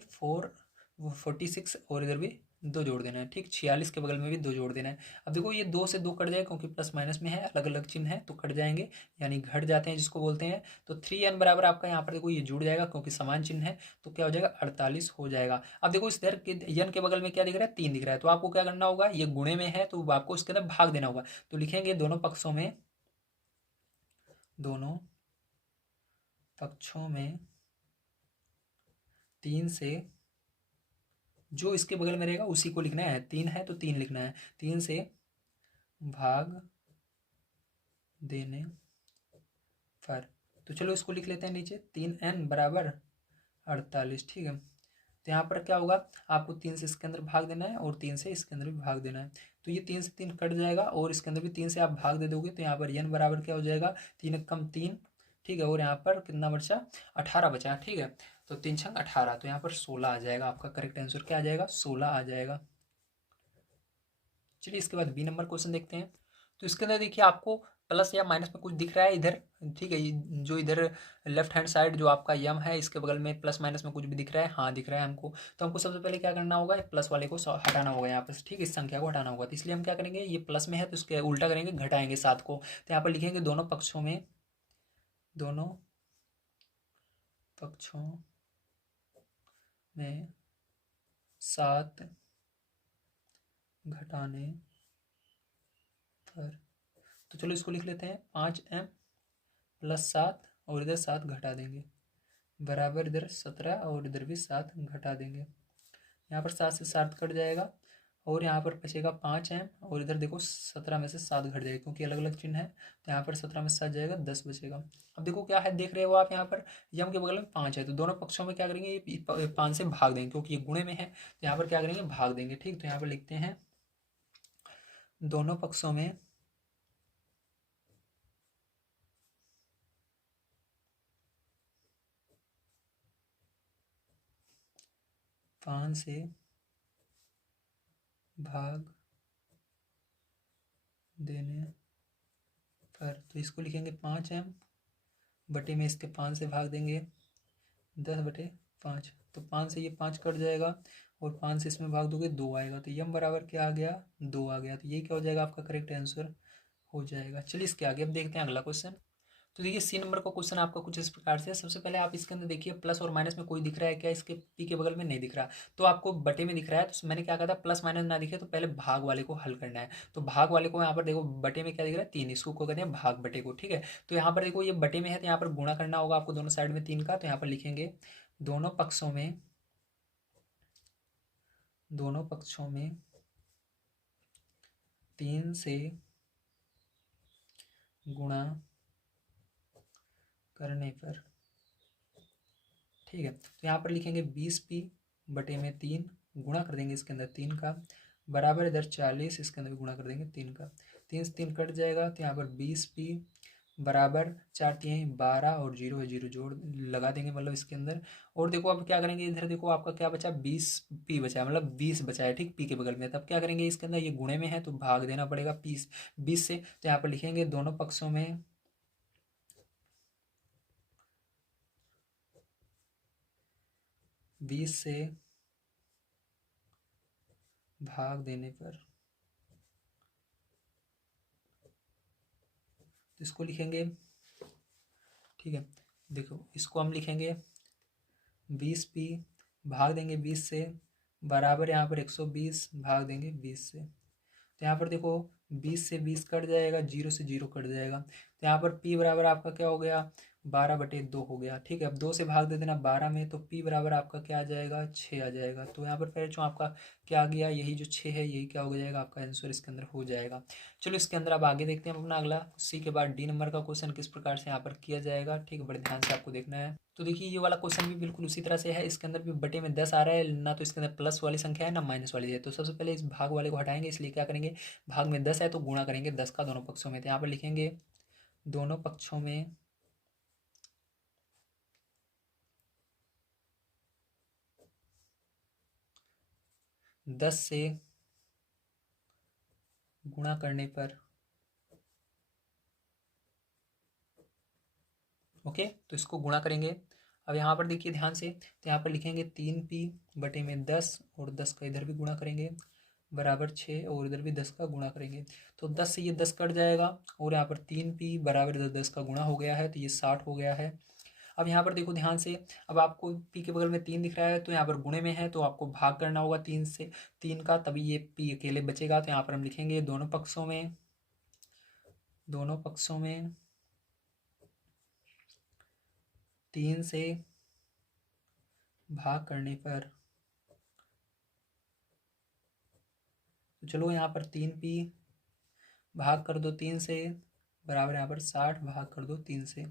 46 और इधर भी दो जोड़ देना है, ठीक। 46 के बगल में भी दो जोड़ देना है। अब देखो ये दो से दो कट जाए, क्योंकि प्लस माइनस में है, अलग अलग चिन्ह है तो कट जाएंगे, यानी घट जाते हैं जिसको बोलते हैं। तो 3n बराबर आपका यहाँ पर देखो ये जुड़ जाएगा, क्योंकि समान चिन्ह है, तो क्या हो जाएगा, 48 हो जाएगा। अब देखो इस इधर के यन के बगल में क्या दिख रहा है, 3 दिख रहा है, तो आपको क्या करना होगा, ये गुणे में है तो आपको इसके अंदर भाग देना होगा। तो लिखेंगे दोनों पक्षों में 3 से, जो इसके बगल में रहेगा उसी को लिखना है, 3 है तो 3 लिखना है, 3 से भाग देने पर। तो चलो इसको लिख लेते हैं नीचे, 3n बराबर 48, ठीक है। तो यहाँ पर क्या होगा, आपको 3 से इसके अंदर भाग देना है और 3 से इसके अंदर भी भाग देना है। तो ये 3 से 3 कट जाएगा और इसके अंदर भी 3 से आप भाग दे दोगे, तो यहाँ पर n बराबर क्या हो जाएगा, 3 कम 3, ठीक है। और यहाँ पर कितना बचा, 18 बचा, ठीक है। तो 3 छंग 18, तो यहाँ पर 16 आ जाएगा। आपका करेक्ट आंसर क्या आ जाएगा, 16 आ जाएगा। चलिए इसके बाद बी नंबर क्वेश्चन देखते हैं। तो इसके अंदर देखिए आपको प्लस या माइनस में कुछ दिख रहा है इधर, ठीक है। जो इधर लेफ्ट हैंड साइड जो आपका यम है, इसके बगल में प्लस माइनस में कुछ भी दिख रहा है, हाँ दिख रहा है हमको। तो हमको सबसे पहले क्या करना होगा, प्लस वाले को हटाना होगा यहाँ पर, ठीक है, इस संख्या को हटाना होगा। तो इसलिए हम क्या करेंगे, ये प्लस में है तो इसके उल्टा करेंगे, घटाएंगे 7 को। तो यहाँ पर लिखेंगे दोनों पक्षों में 7 घटाने पर। तो चलो इसको लिख लेते हैं, 5m प्लस 7 और इधर 7 घटा देंगे, बराबर इधर 17 और इधर भी 7 घटा देंगे। यहाँ पर 7 से 7 कट जाएगा और यहाँ पर बचेगा 5m, और इधर देखो 17 में से 7 घट जाएगा, क्योंकि अलग अलग चिन्ह है। तो यहाँ पर 17 में से 7 जाएगा, 10 बचेगा। अब देखो क्या है, देख रहे हो आप, यहाँ पर यम के बगल में 5 है, तो दोनों पक्षों में क्या करेंगे, ये 5 से भाग देंगे, क्योंकि ये गुणे में है, तो यहाँ पर क्या करेंगे, भाग देंगे, ठीक। तो यहाँ पर लिखते हैं दोनों पक्षों में 5 से भाग देने पर। तो इसको लिखेंगे 5m बटे में इसके 5 से भाग देंगे, 10/5। तो 5 से ये 5 कट जाएगा और 5 से इसमें भाग दोगे 2 आएगा, तो यम बराबर क्या आ गया, 2 आ गया। तो ये क्या हो जाएगा, आपका करेक्ट आंसर हो जाएगा। चलिए इसके आगे अब देखते हैं अगला क्वेश्चन। तो देखिए सी नंबर का क्वेश्चन आपका कुछ इस प्रकार से है। सबसे पहले आप इसके अंदर देखिए प्लस और माइनस में कोई दिख रहा है क्या, इसके पी के बगल में नहीं दिख रहा, तो आपको बटे में दिख रहा है। तो मैंने क्या कहा था, प्लस माइनस ना दिखे तो पहले भाग वाले को हल करना है। तो भाग वाले को यहाँ पर देखो, बटे में क्या दिख रहा है, 3, इसको कहते हैं भाग बटे को, ठीक है। तो यहाँ पर देखो ये बटे में है तो यहाँ पर गुणा करना होगा आपको दोनों साइड में 3 का। तो यहाँ पर लिखेंगे दोनों पक्षों में 3 से गुणा करने पर, ठीक है। तो यहाँ पर लिखेंगे 20p बटे में 3, गुणा कर देंगे इसके अंदर 3 का, बराबर इधर 40, इसके अंदर भी गुणा कर देंगे 3 का, 3 से 3 कट जाएगा। तो यहाँ पर 20p बराबर 4 3 12 और 0 है, 0 जोड़ लगा देंगे मतलब इसके अंदर। और देखो अब क्या करेंगे, इधर देखो आपका क्या बचा, 20p बचा है, मतलब 20 बचा है, ठीक, p के बगल में। तब क्या करेंगे, इसके अंदर ये गुणे में है तो भाग देना पड़ेगा 20 से। तो यहाँ पर लिखेंगे दोनों पक्षों में 20 से भाग देने पर इसको लिखेंगे, ठीक है। देखो इसको हम लिखेंगे 20p भाग देंगे 20 से, बराबर यहाँ पर 120 भाग देंगे 20 से। तो यहाँ पर देखो 20 से 20 कट जाएगा, 0 से 0 कट जाएगा, तो यहाँ पर p बराबर आपका क्या हो गया, 12/2 हो गया, ठीक है। अब 2 से भाग दे देना 12 में, तो p बराबर आपका क्या आ जाएगा, 6 आ जाएगा। तो यहाँ पर पहले जो आपका क्या आ गया, यही जो 6 है यही क्या हो जाएगा, आपका आंसर इसके अंदर हो जाएगा। चलो इसके अंदर अब आगे देखते हैं हम अपना अगला, उसी के बाद डी नंबर का क्वेश्चन किस प्रकार से यहाँ पर किया जाएगा, ठीक है, बड़े ध्यान से आपको देखना है। तो देखिए ये वाला क्वेश्चन भी बिल्कुल उसी तरह से है, इसके अंदर भी बटे में 10 आ रहा है ना, तो इसके अंदर प्लस वाली संख्या है ना माइनस वाली है। तो सबसे पहले इस भाग वाले को हटाएंगे, इसलिए क्या करेंगे, भाग में 10 है तो गुणा करेंगे 10 का दोनों पक्षों में। तो यहाँ पर लिखेंगे दोनों पक्षों में 10 से गुणा करने पर, ओके, तो इसको गुणा करेंगे। अब यहाँ पर देखिए ध्यान से, तो यहाँ पर लिखेंगे 3p बटे में 10 और 10 का इधर भी गुणा करेंगे बराबर 6 और इधर भी 10 का गुणा करेंगे। तो 10 से ये 10 कट जाएगा और यहाँ पर 3p बराबर इधर 10 का गुणा हो गया है, तो ये 60 हो गया है। अब यहाँ पर देखो ध्यान से, अब आपको p के बगल में 3 दिख रहा है, तो यहाँ पर गुणे में है तो आपको भाग करना होगा 3 से, 3 का, तभी ये p अकेले बचेगा। तो यहाँ पर हम लिखेंगे दोनों पक्षों में 3 से भाग करने पर, तो चलो यहाँ पर 3p भाग कर दो 3 से, बराबर यहाँ पर 60 भाग कर दो 3 से,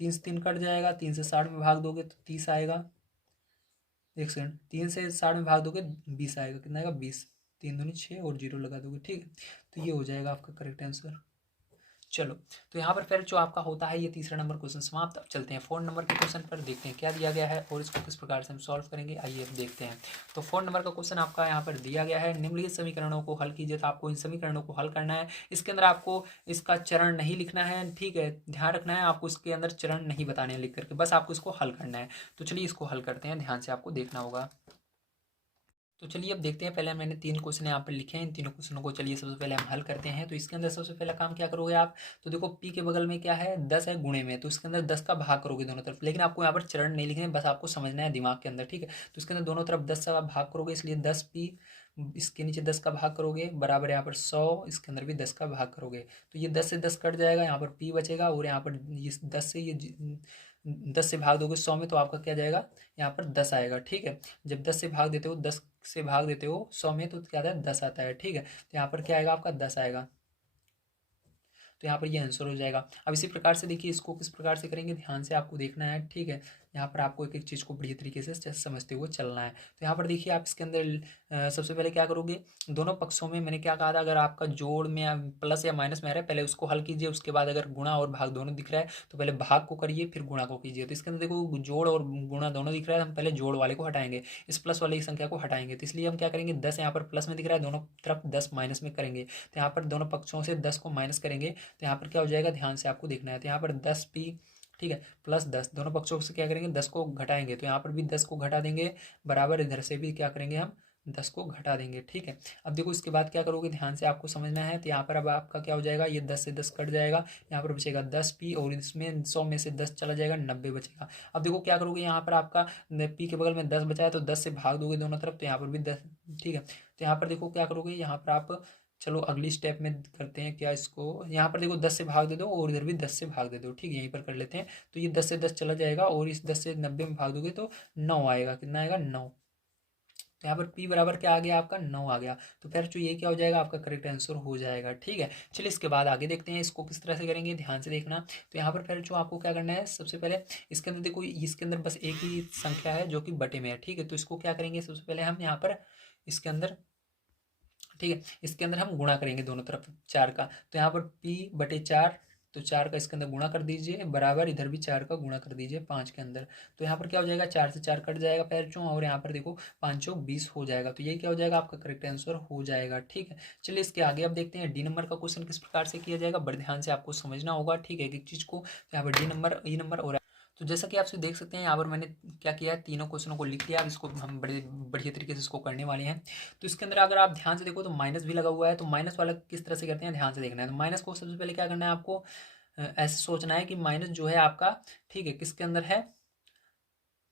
3 से 3 कट जाएगा, 3 से 60 में भाग दोगे तो 30 आएगा, एक सेकंड, 3 से 60 में भाग दोगे 20 आएगा, कितना आएगा 20, 3 दूनी 6 और 0 लगा दोगे, ठीक है। तो ये हो जाएगा आपका करेक्ट आंसर। चलो, तो यहाँ पर फिर जो आपका होता है ये तीसरा नंबर क्वेश्चन समाप्त। अब चलते हैं 4 नंबर के क्वेश्चन पर, देखते हैं क्या दिया गया है और इसको किस प्रकार से हम सॉल्व करेंगे, आइए अब देखते हैं। तो 4 नंबर का क्वेश्चन आपका यहाँ पर दिया गया है, निम्नलिखित समीकरणों को हल कीजिए। तो आपको इन समीकरणों को हल करना है, इसके अंदर आपको इसका चरण नहीं लिखना है, ठीक है, ध्यान रखना है, आपको इसके अंदर चरण नहीं बताने हैं लिख करके, बस आपको इसको हल करना है। तो चलिए इसको हल करते हैं, ध्यान से आपको देखना होगा। तो चलिए अब देखते हैं, पहले मैंने 3 क्वेश्चन यहाँ पर लिखे हैं, इन तीनों क्वेश्चनों को चलिए सबसे पहले हम हल करते हैं। तो इसके अंदर सबसे पहला काम क्या करोगे आप, तो देखो p के बगल में क्या है 10 है गुणे में, तो इसके अंदर 10 का भाग करोगे दोनों तरफ, लेकिन आपको यहाँ पर चरण नहीं लिखने, बस आपको समझना है दिमाग के अंदर, ठीक है। तो इसके अंदर दोनों तरफ 10 का भाग करोगे, इसलिए 10p, इसके नीचे 10 का भाग करोगे बराबर यहाँ पर 100, इसके अंदर भी 10 का भाग करोगे, तो ये 10 से 10 कट जाएगा, यहाँ पर p बचेगा, और यहाँ पर ये 10 से ये 10 से भाग दोगे 100 में, तो आपका क्या जाएगा, यहाँ पर 10 आएगा, ठीक है। जब 10 से भाग देते हो 10 से भाग देते हो 100 में, तो क्या आता है 10 आता है, ठीक है। तो यहाँ पर क्या आएगा आपका 10 आएगा, तो यहाँ पर ये आंसर हो जाएगा। अब इसी प्रकार से देखिए इसको किस प्रकार से करेंगे, ध्यान से आपको देखना है, ठीक है। यहाँ पर आपको एक एक चीज़ को बढ़िया तरीके से समझते हुए चलना है। तो यहाँ पर देखिए आप इसके अंदर सबसे पहले क्या करोगे, दोनों पक्षों में मैंने क्या कहा था, अगर आपका जोड़ में प्लस या माइनस में आ रहा है पहले उसको हल कीजिए, उसके बाद अगर गुणा और भाग दोनों दिख रहा है तो पहले भाग को करिए फिर गुणा को कीजिए। तो इसके अंदर देखो जोड़ और गुणा दोनों दिख रहा है, हम पहले जोड़ वाले को हटाएंगे, इस प्लस वाली संख्या को हटाएंगे, तो इसलिए हम क्या करेंगे 10 यहाँ पर प्लस में दिख रहा है, दोनों तरफ 10 माइनस में करेंगे, तो यहाँ पर दोनों पक्षों से 10 को माइनस करेंगे, तो यहाँ पर क्या हो जाएगा, ध्यान से आपको देखना है। तो यहाँ पर 10p, ठीक है, प्लस 10, दोनों पक्षों से क्या करेंगे 10 को घटाएंगे, तो यहाँ पर भी 10 को घटा देंगे, बराबर इधर से भी क्या करेंगे हम 10 को घटा देंगे, ठीक है। अब देखो इसके बाद क्या करोगे, ध्यान से आपको समझना है। तो यहाँ पर अब आपका क्या हो जाएगा, ये 10 से 10 कट जाएगा, यहाँ पर बचेगा 10p, और इसमें 100 में से 10 चला जाएगा, 90 बचेगा। अब देखो क्या करोगे, यहाँ पर आपका p के बगल में 10 बचा है, तो 10 से भाग दोगे दोनों तरफ, तो यहाँ पर भी 10, ठीक है। तो यहाँ पर देखो क्या करोगे, यहाँ पर आप, चलो अगली स्टेप में करते हैं क्या, इसको यहाँ पर देखो 10 से भाग दे दो और इधर भी 10 से भाग दे दो, ठीक है, यहीं पर कर लेते हैं। तो ये 10 से 10 चला जाएगा और इस 10 से 90 में भाग दोगे तो 9 आएगा, कितना आएगा 9। तो यहाँ पर p बराबर क्या आ गया आपका 9 आ गया, तो फिर जो ये क्या हो जाएगा आपका करेक्ट आंसर हो जाएगा, ठीक है। चलिए इसके बाद आगे देखते हैं इसको किस तरह से करेंगे, ध्यान से देखना। तो यहाँ पर फिर जो आपको क्या करना है, सबसे पहले इसके अंदर देखो इसके अंदर बस एक ही संख्या है जो कि बटे में है, ठीक है। तो इसको क्या करेंगे, सबसे पहले हम यहाँ पर इसके अंदर, ठीक है, इसके अंदर हम गुणा करेंगे दोनों तरफ 4 का, तो यहाँ पर p/4, तो 4 का इसके अंदर गुणा कर दीजिए, बराबर इधर भी 4 का गुणा कर दीजिए 5 के अंदर, तो यहाँ पर क्या हो जाएगा 4 से 4 कट जाएगा पैर चौं, और यहाँ पर देखो 5 चौक 20 हो जाएगा, तो ये क्या हो जाएगा आपका करेक्ट आंसर हो जाएगा, ठीक है। चलिए इसके आगे अब देखते हैं डी नंबर का क्वेश्चन किस प्रकार से किया जाएगा, बड़े ध्यान से आपको समझना होगा, ठीक है, एक एक चीज़ को। तो यहाँ पर डी नंबर, ई नंबर और तो जैसा कि आप देख सकते हैं यहाँ पर मैंने क्या किया है, तीनों क्वेश्चनों को लिख लिया। अब इसको हम बड़े बढ़िया तरीके से इसको करने वाले हैं। तो इसके अंदर अगर आप ध्यान से देखो तो माइनस भी लगा हुआ है, तो माइनस वाला किस तरह से करते हैं ध्यान से देखना है। तो माइनस को सबसे पहले क्या करना है आपको, ऐसे सोचना है कि माइनस जो है आपका, ठीक है, किसके अंदर है,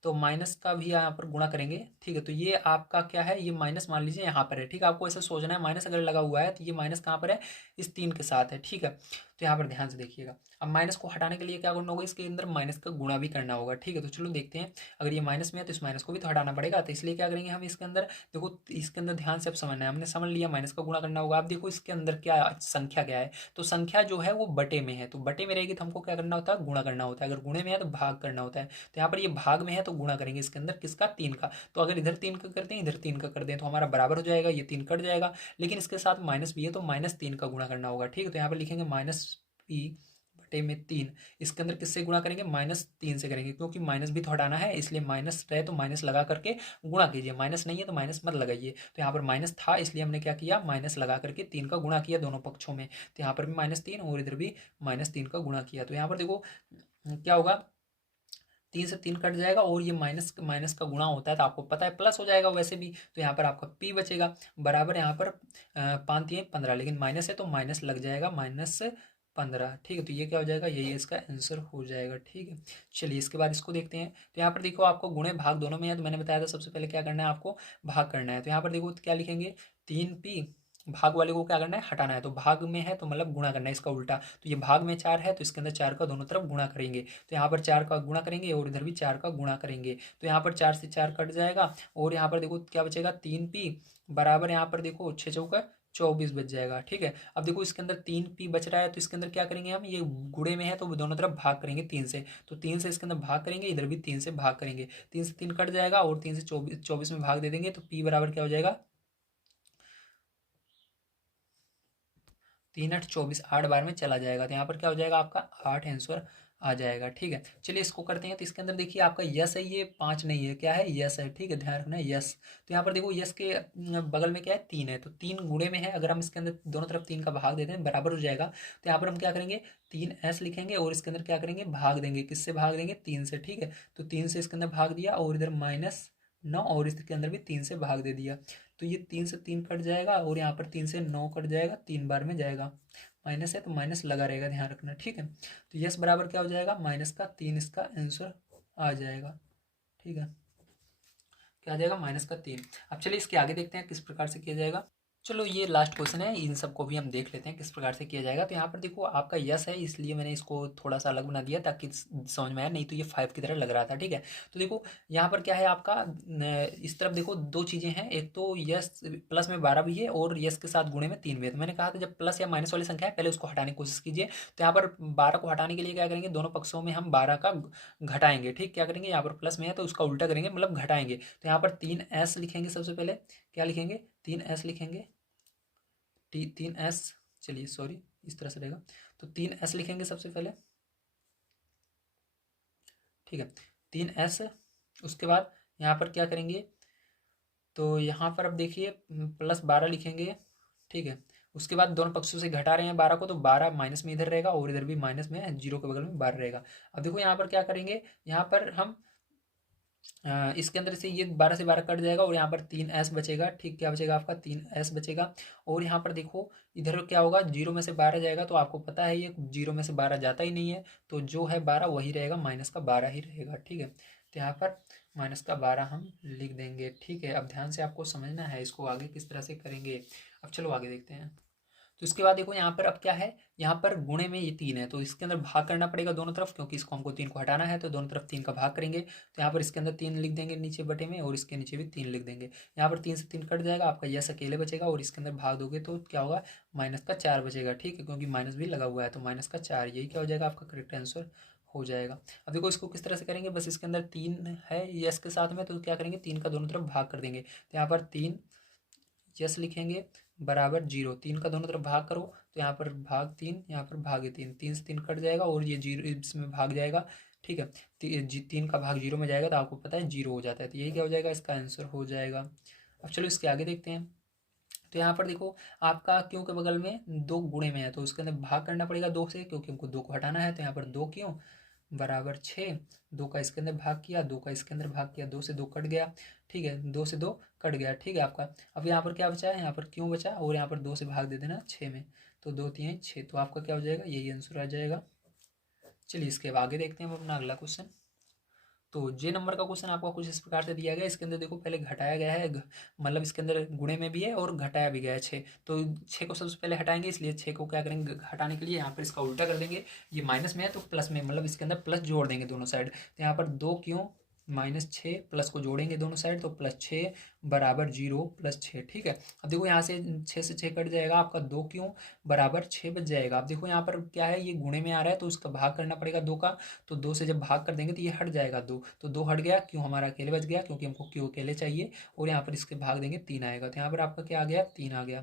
तो माइनस का भी यहाँ पर गुणा करेंगे, ठीक है। तो ये आपका क्या है, ये माइनस मान लीजिए यहाँ पर है, ठीक है। आपको ऐसे सोचना है माइनस अगर लगा हुआ है तो ये माइनस कहाँ पर है, इस 3 के साथ है, ठीक है। तो यहाँ पर ध्यान से देखिएगा। अब माइनस को हटाने के लिए क्या करना होगा, इसके अंदर माइनस का गुणा भी करना होगा, ठीक है। तो चलो देखते हैं, अगर ये माइनस में है तो इस माइनस को भी तो हटाना पड़ेगा। तो इसलिए क्या करेंगे हम इसके अंदर, देखो इसके अंदर ध्यान से अब समझना है, हमने समझ लिया माइनस का गुणा करना होगा। अब देखो इसके अंदर क्या संख्या क्या है, तो संख्या जो है वो बटे में है, तो बटे में रहेगी तो हमको क्या करना होता है, गुणा करना होता है। अगर गुणे में है तो भाग करना होता है। तो यहाँ पर ये भाग में है तो गुणा करेंगे इसके अंदर किसका, 3 का। तो अगर इधर 3 का करते हैं, इधर 3 का कर दें तो हमारा बराबर हो जाएगा, ये 3 कट जाएगा। लेकिन इसके साथ माइनस भी है तो -3 का गुणा करना होगा, ठीक है। तो यहाँ पर लिखेंगे -p बटे में 3। इसके अंदर किससे गुणा करेंगे, -3 से करेंगे, क्योंकि माइनस भी तो हटाना है, इसलिए माइनस रहे तो माइनस लगा करके गुणा कीजिए, माइनस नहीं है तो माइनस मत लगाइए। तो यहाँ पर माइनस था इसलिए हमने क्या किया, माइनस लगा करके 3 का गुणा किया दोनों पक्षों में। तो यहाँ पर भी -3 और इधर भी -3 का गुणा किया। तो यहाँ पर देखो क्या होगा, 3 से 3 कट जाएगा और ये माइनस माइनस का गुणा होता है तो आपको पता है प्लस हो जाएगा वैसे भी। तो यहाँ पर आपका p बचेगा बराबर, यहाँ पर 5 3 15, लेकिन माइनस है तो माइनस लग जाएगा, -15, ठीक है। तो ये क्या हो जाएगा, यही इसका आंसर हो जाएगा, ठीक है। चलिए इसके बाद इसको देखते हैं। तो यहाँ पर देखो आपको गुणे भाग दोनों में है, तो मैंने बताया था सबसे पहले क्या करना है आपको, भाग करना है। तो यहाँ पर देखो क्या लिखेंगे, 3p, भाग वाले को क्या करना है, हटाना है। तो भाग में है तो मतलब गुणा करना है, इसका उल्टा। तो ये भाग में 4 है तो इसके अंदर 4 का दोनों तरफ गुणा करेंगे। तो यहाँ पर 4 का गुणा करेंगे और इधर भी 4 का गुणा करेंगे। तो यहाँ पर 4 से 4 कट जाएगा और यहाँ पर देखो क्या बचेगा, 3p बराबर, यहाँ पर देखो 6 चौका 24 बच जाएगा, ठीक है। अब देखो इसके अंदर 3p बच रहा है तो इसके अंदर क्या करेंगे हम, ये गुणे में है तो दोनों तरफ भाग करेंगे 3 से। तो 3 से इसके अंदर भाग करेंगे, इधर भी 3 से भाग करेंगे, 3 से 3 कट जाएगा और 3 से 24 में भाग दे देंगे। तो p बराबर क्या हो जाएगा, 3 8 24, 8 बार में चला जाएगा। तो यहाँ पर क्या हो जाएगा आपका 8 आंसर आ जाएगा, ठीक है। चलिए इसको करते हैं। तो इसके अंदर देखिए आपका यस है, ये 5 नहीं है, क्या है, यस है, ठीक है, ध्यान रखना है यस। तो यहाँ पर देखो यस के बगल में क्या है, 3 है, तो 3 गुणे में है, अगर हम इसके अंदर दोनों तरफ 3 का भाग देते हैं बराबर हो जाएगा। तो यहाँ पर हम क्या करेंगे, 3s लिखेंगे और इसके अंदर क्या करेंगे, भाग देंगे, किससे भाग देंगे, 3 से, ठीक है। तो 3 से इसके अंदर भाग दिया और इधर -9 और इसके अंदर भी 3 से भाग दे दिया। तो ये 3 से 3 कट जाएगा और यहाँ पर 3 से 9 कट जाएगा, 3 बार में जाएगा। माइनस है तो माइनस लगा रहेगा, ध्यान रखना, ठीक है। तो यस बराबर क्या हो जाएगा, -3 इसका आंसर आ जाएगा, ठीक है। क्या आ जाएगा, -3। अब चलिए इसके आगे देखते हैं किस प्रकार से किया जाएगा। चलो ये लास्ट क्वेश्चन है, इन सबको भी हम देख लेते हैं किस प्रकार से किया जाएगा। तो यहाँ पर देखो आपका यस है इसलिए मैंने इसको थोड़ा सा अलग बना दिया ताकि समझ में आए, नहीं तो ये 5 की तरह लग रहा था, ठीक है। तो देखो यहाँ पर क्या है आपका, इस तरफ देखो दो चीज़ें हैं, एक तो यस प्लस में 12 भी है और यस के साथ गुणे में 3 भी है। तो मैंने कहा था जब प्लस या माइनस वाली संख्या है पहले उसको हटाने की कोशिश कीजिए। तो यहाँ पर 12 को हटाने के लिए क्या करेंगे, दोनों पक्षों में हम 12 का घटाएंगे, ठीक। क्या करेंगे, यहाँ पर प्लस में है तो उसका उल्टा करेंगे, मतलब घटाएंगे। तो यहाँ पर 3s लिखेंगे, सबसे पहले क्या लिखेंगे, 3s लिखेंगे, 3s, चलिए सॉरी इस तरह से रहेगा। तो 3s लिखेंगे सबसे पहले, ठीक है, 3s। उसके बाद यहाँ पर क्या करेंगे, तो यहाँ पर अब देखिए +12 लिखेंगे, ठीक है। उसके बाद दोनों पक्षों से घटा रहे हैं 12 को, तो 12 माइनस में इधर रहेगा और इधर भी माइनस में, जीरो के बगल में 12 रहेगा। अब देखो यहाँ पर क्या करेंगे, यहाँ पर हम इसके अंदर से ये 12 से 12 कट जाएगा और यहाँ पर 3s बचेगा, ठीक। क्या बचेगा आपका, 3s बचेगा। और यहाँ पर देखो इधर क्या होगा, 0 में से 12 जाएगा, तो आपको पता है ये 0 में से 12 जाता ही नहीं है, तो जो है 12 वही रहेगा, -12 ही रहेगा, ठीक है। तो यहाँ पर -12 हम लिख देंगे, ठीक है। अब ध्यान से आपको समझना है इसको आगे किस तरह से करेंगे। अब चलो आगे देखते हैं। तो इसके बाद देखो यहाँ पर अब क्या है, यहाँ पर गुणे में ये 3 है तो इसके अंदर भाग करना पड़ेगा दोनों तरफ, क्योंकि इसको हमको 3 को हटाना है तो दोनों तरफ 3 का भाग करेंगे। तो यहाँ पर इसके अंदर 3 लिख देंगे नीचे बटे में और इसके नीचे भी 3 लिख देंगे। यहाँ पर 3 से 3 कट जाएगा, आपका यस अकेले बचेगा और इसके अंदर भाग दोगे तो क्या होगा, -4 बचेगा, ठीक है, क्योंकि माइनस भी लगा हुआ है तो -4, यही क्या हो जाएगा आपका करेक्ट आंसर हो जाएगा। अब देखो इसको किस तरह से करेंगे, बस इसके अंदर 3 है यस के साथ में, तो क्या करेंगे, 3 का दोनों तरफ भाग कर देंगे। तो यहाँ पर 3 यस लिखेंगे बराबर 0, 3 का दोनों तरफ भाग करो तो यहाँ पर भाग 3, यहाँ पर भागे 3, 3 से 3 कट जाएगा और ये 0 इसमें भाग जाएगा, ठीक है। 3 का भाग 0 में जाएगा तो आपको पता है 0 हो जाता है, तो यही क्या हो जाएगा, इसका आंसर हो जाएगा। अब चलो इसके आगे देखते हैं। तो यहाँ पर देखो आपका क्यों के बगल में 2 गुणे में है तो उसके अंदर भाग करना पड़ेगा 2 से, क्योंकि हमको 2 को हटाना है। तो यहाँ पर 2 क्यों बराबर 6, 2 का इसके अंदर भाग किया, 2 का इसके अंदर भाग किया, 2 से 2 कट गया, ठीक है, 2 से 2 कट गया, ठीक है आपका। अब यहाँ पर क्या बचा है, यहाँ पर क्यों बचा, और यहाँ पर 2 से भाग दे देना 6 में, तो 2 3 6, तो आपका क्या हो जाएगा, यही आंसर आ जाएगा। चलिए इसके आगे देखते हैं हम अपना अगला क्वेश्चन। तो जे नंबर का क्वेश्चन आपको कुछ इस प्रकार से दिया गया है। इसके अंदर देखो पहले घटाया गया है, मतलब इसके अंदर गुणे में भी है और घटाया भी गया है 6, तो 6 को सबसे पहले हटाएंगे, इसलिए 6 को क्या करेंगे, हटाने के लिए यहाँ पर इसका उल्टा कर देंगे। ये माइनस में है तो प्लस में, मतलब इसके अंदर प्लस जोड़ देंगे दोनों साइड, तो यहाँ पर 2 क्यों -6, प्लस को जोड़ेंगे दोनों साइड तो +6 बराबर 0 +6, ठीक है। अब देखो यहाँ से 6 से 6 कट जाएगा, आपका 2 क्यों बराबर 6 बच जाएगा। अब देखो यहाँ पर क्या है, ये गुणे में आ रहा है तो उसका भाग करना पड़ेगा 2 का, तो 2 से जब भाग कर देंगे तो ये हट जाएगा 2, तो 2 हट गया, क्यों हमारा अकेले बच गया, क्योंकि हमको क्यों अकेले चाहिए, और यहाँ पर इसके भाग देंगे 3 आएगा, तो यहाँ पर आपका क्या आ गया, 3 आ गया,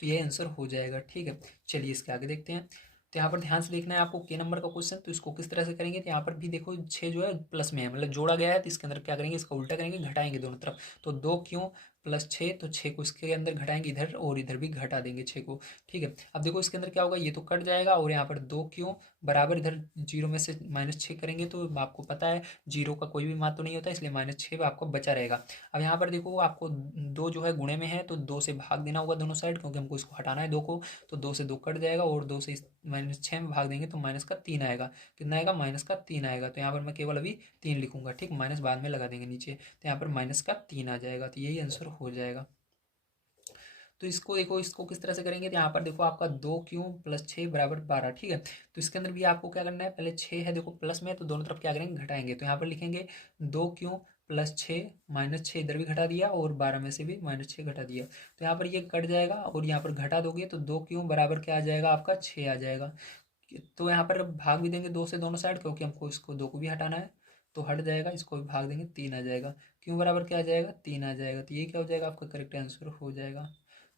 तो ये आंसर हो जाएगा, ठीक है। चलिए इसके आगे देखते हैं। तो यहाँ पर ध्यान से देखना है आपको के नंबर का क्वेश्चन, तो इसको किस तरह से करेंगे, तो यहाँ पर भी देखो 6 जो है प्लस में है, मतलब जोड़ा गया है, तो इसके अंदर क्या करेंगे, इसका उल्टा करेंगे, घटाएंगे दोनों तरफ, तो 2 क्यों +6, तो 6 को इसके अंदर घटाएंगे इधर, और इधर भी घटा देंगे 6 को, ठीक है। अब देखो इसके अंदर क्या होगा, ये तो कट जाएगा, और यहाँ पर 2 क्यों बराबर, इधर 0 में से -6 करेंगे तो आपको पता है 0 का कोई भी मान तो नहीं होता, इसलिए -6 आपको बचा रहेगा। अब यहाँ पर देखो आपको 2 जो है गुणे में है, तो 2 से भाग देना होगा दोनों साइड, क्योंकि हमको इसको हटाना है 2 को, तो 2 से 2 कट जाएगा, और 2 से -6 में भाग देंगे तो -3 आएगा, कितना आएगा, -3 आएगा, तो यहाँ पर मैं केवल अभी 3 लिखूंगा, ठीक, माइनस बाद में लगा देंगे नीचे, तो यहाँ पर -3 आ जाएगा, तो यही आंसर हो जाएगा। तो इसको देखो, इसको किस तरह से करेंगे, तो यहाँ पर देखो आपका 2 क्यों +6 बराबर 12, ठीक है। तो इसके अंदर भी आपको क्या करना है, पहले 6 है देखो प्लस में, तो दोनों तरफ क्या करेंगे, घटाएंगे, तो यहाँ पर लिखेंगे 2 क्यों +6, -6 इधर भी घटा दिया, और 12 में से भी -6 घटा दिया, तो यहाँ पर ये कट जाएगा, और यहाँ पर घटा दोगे तो 2 क्यों बराबर क्या आ जाएगा, आपका 6 आ जाएगा। तो यहाँ पर भाग भी देंगे 2 से दोनों साइड, क्योंकि हमको इसको 2 को भी हटाना है, तो हट जाएगा, इसको भी भाग देंगे, 3 आ जाएगा, क्यों बराबर क्या आ जाएगा, 3 आ जाएगा, तो ये क्या हो जाएगा, आपका करेक्ट आंसर हो जाएगा।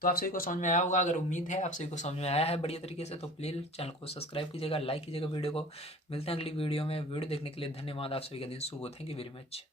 तो आप सभी को समझ में आया होगा, अगर उम्मीद है आप सभी को समझ में आया है बढ़िया तरीके से, तो प्लीज़ चैनल को सब्सक्राइब कीजिएगा, लाइक कीजिएगा वीडियो को। मिलते हैं अगली वीडियो में, वीडियो देखने के लिए धन्यवाद, आप सभी का दिन शुभ हो, थैंक यू वेरी मच।